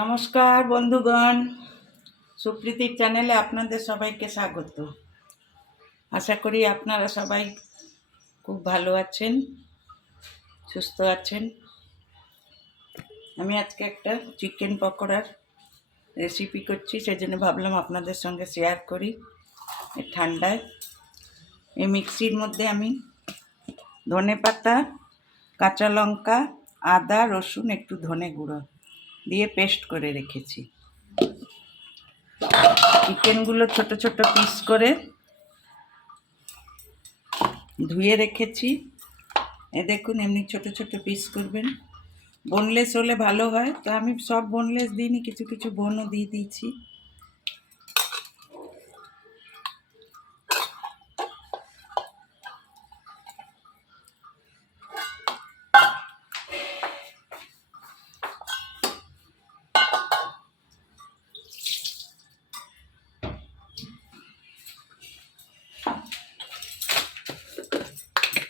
নমস্কার বন্ধুগণ, সুপ্রীতির চ্যানেলে আপনাদের সবাইকে স্বাগত। আশা করি আপনারা সবাই খুব ভালো আছেন, সুস্থ আছেন। আমি আজকে একটা চিকেন পকোড়ার রেসিপি করছি, সেজন্য ভাবলাম আপনাদের সঙ্গে শেয়ার করি। ঠান্ডায় এই মিক্সির মধ্যে আমি ধনেপাতা, কাঁচা লঙ্কা, আদা, রসুন, একটু ধনে গুঁড়ো দিয়ে পেস্ট করে রেখেছি। চিকেনগুলো ছোট ছোট পিস করে ধুয়ে রেখেছি। দেখুন, এমনি ছোট ছোট পিস করবেন। বোনলেস হলে ভালো হয়, তো আমি সব বোনলেস দিইনি, কিছু কিছু বোনও দিয়ে দিয়েছি।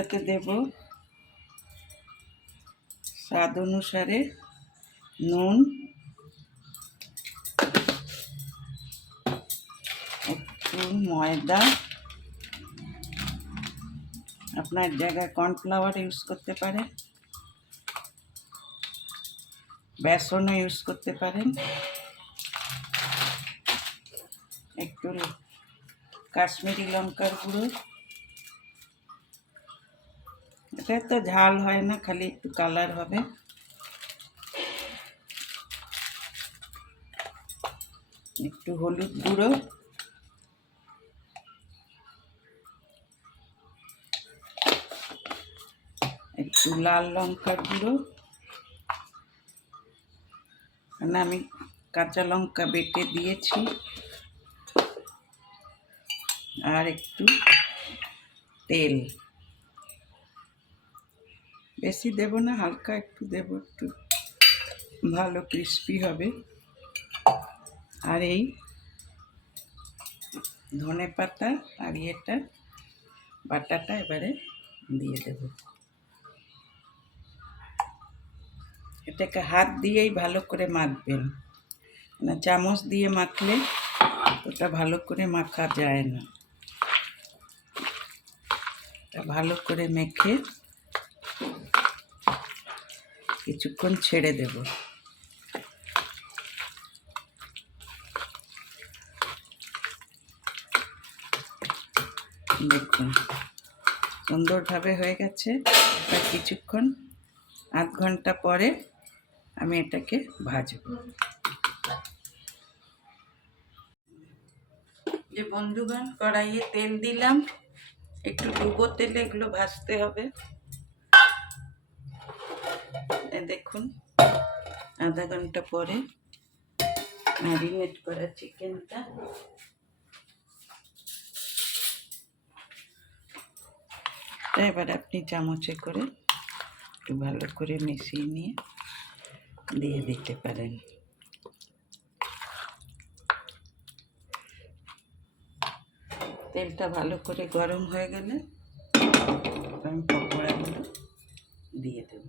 এটাতে দেব স্বাদ অনুসারে নুন, একটু ময়দা, আপনার জায়গায় কর্নফ্লাওয়ার ইউজ করতে পারেন, বেসনও ইউজ করতে পারেন, একটু কাশ্মীরি লঙ্কার গুঁড়ো। এটা তো ঝাল হয় না, খালি একটু কালার হবে। একটু হলুদ গুঁড়ো, একটু লাল লঙ্কার গুঁড়ো, আমি কাঁচা লঙ্কা বেটে দিয়েছি, আর একটু তেল। বেশি দেব না, হালকা একটু দেব, একটু ভালো ক্রিস্পি হবে। আর এই ধনেপাতা আর এটা বাটাটা এবারে দিয়ে দেব। এটাকে হাত দিয়েই ভালো করে মাখবেন, না চামচ দিয়ে মাখলে ওটা ভালো করে মাখা যায় না। এটা ভালো করে মেখে কিছুক্ষণ ছেড়ে দেব। দেখুন সুন্দরভাবে হয়ে গেছে। আর কিছুক্ষণ, আধ ঘন্টা পরে আমি এটাকে ভাজবো। যে বন্ধুগণ, কড়াইয়ে তেল দিলাম, একটু ডুবো তেলে এগুলো ভাজতে হবে। দেখুন আধা ঘন্টা পরে ম্যারিনেট করা চিকেনটা এবার আপনি চামচে করে একটু ভালো করে মিশিয়ে নিয়ে দিয়ে দিতে পারেন। তেলটা ভালো করে গরম হয়ে গেলে আমি পকোড়াগুলো দিয়ে দেব।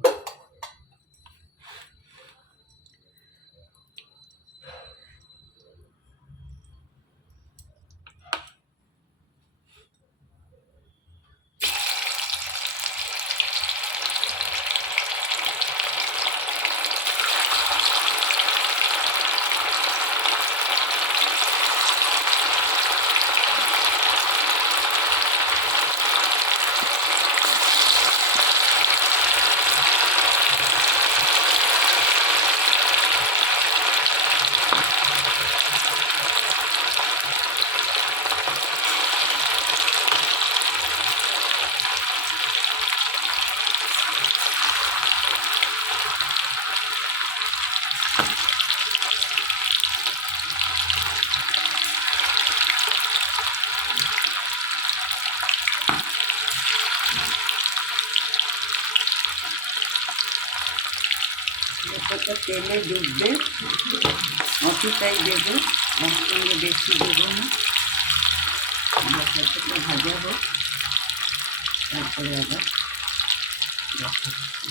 এটা তেলে ডুববে, অতটাই দেবো, একসঙ্গে বেশি দেবো না। মশলাটা ভাজা হোক, তারপরে আবার দেখাচ্ছি।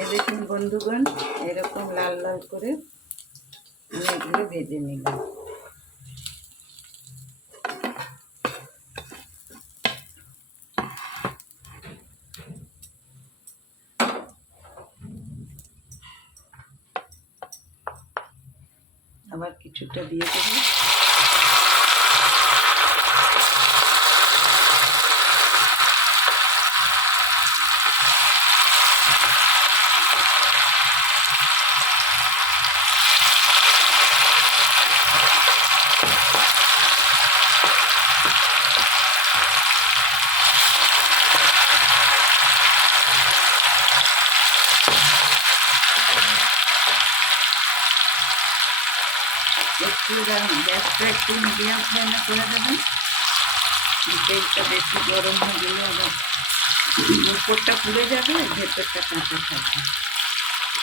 এই দেখুন বন্ধুগণ, এরকম লাল লাল করে আমি এগুলো ভেজে নিলাম। আবার কিছুটা দিয়ে দেবো। একটু গ্যাসটা একটু মিডিয়াম ফ্লেমে করে দেবেন। তেলটা বেশি গরম হয়ে গেলে আবার উপরটা পুড়ে যাবে, ভেতরটা কাঁচা থাকবে।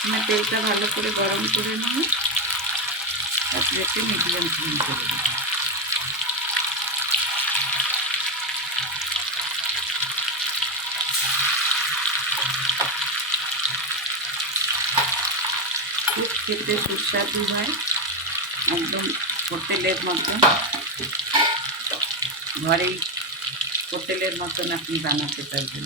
মানে তেলটা ভালো করে গরম করে নেব, তারপরে একটু মিডিয়াম ফ্লেম করে দেবো। খুব খেতে সুস্বাদু হয়, একদম হোটেলের মতন, ঘরেই হোটেলের মতন আপনি বানাতে পারবেন।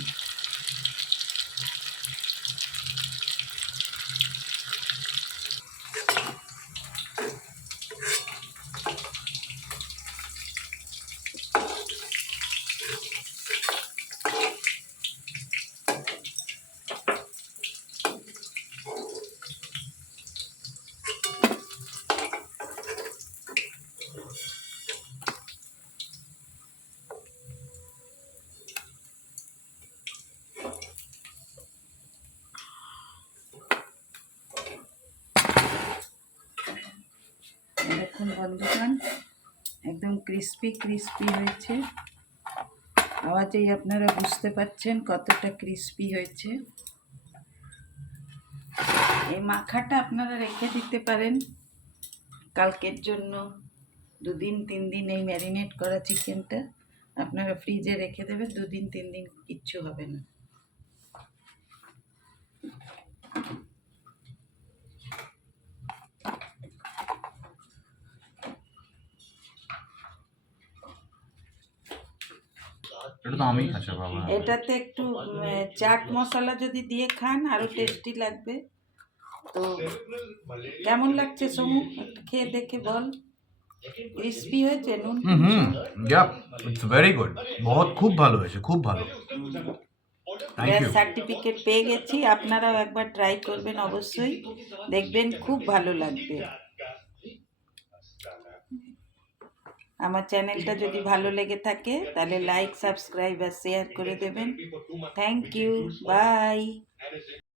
দেখুন বন্ধুগণ, একদম ক্রিস্পি ক্রিস্পি হয়েছে। আওয়াজেই আপনারা বুঝতে পারছেন কতটা ক্রিস্পি হয়েছে। এই মাখাটা আপনারা রেখে দিতে পারেন কালকের জন্য। 2 দিন 3 দিন এই ম্যারিনেট করা চিকেনটা আপনারা ফ্রিজে রেখে দেবেন, 2 দিন 3 দিন কিচ্ছু হবে না। এটাতে একটু চাট মশলা যদি দিয়ে খান আরো টেস্টি লাগবে। তো কেমন লাগছে সমু, একটু খেয়ে দেখে বল। ক্রিস্পি হয়েছে? নুন ইটস ভেরি গুড, বহুত খুব ভালো হয়েছে, খুব ভালো। গ্যাস সার্টিফিকেট পেয়ে গেছি। আপনারাও একবার ট্রাই করবেন অবশ্যই, দেখবেন খুব ভালো লাগবে। আমার চ্যানেলটা যদি ভালো লেগে থাকে তাহলে লাইক, সাবস্ক্রাইব আর শেয়ার করে দেবেন। Thank you, by.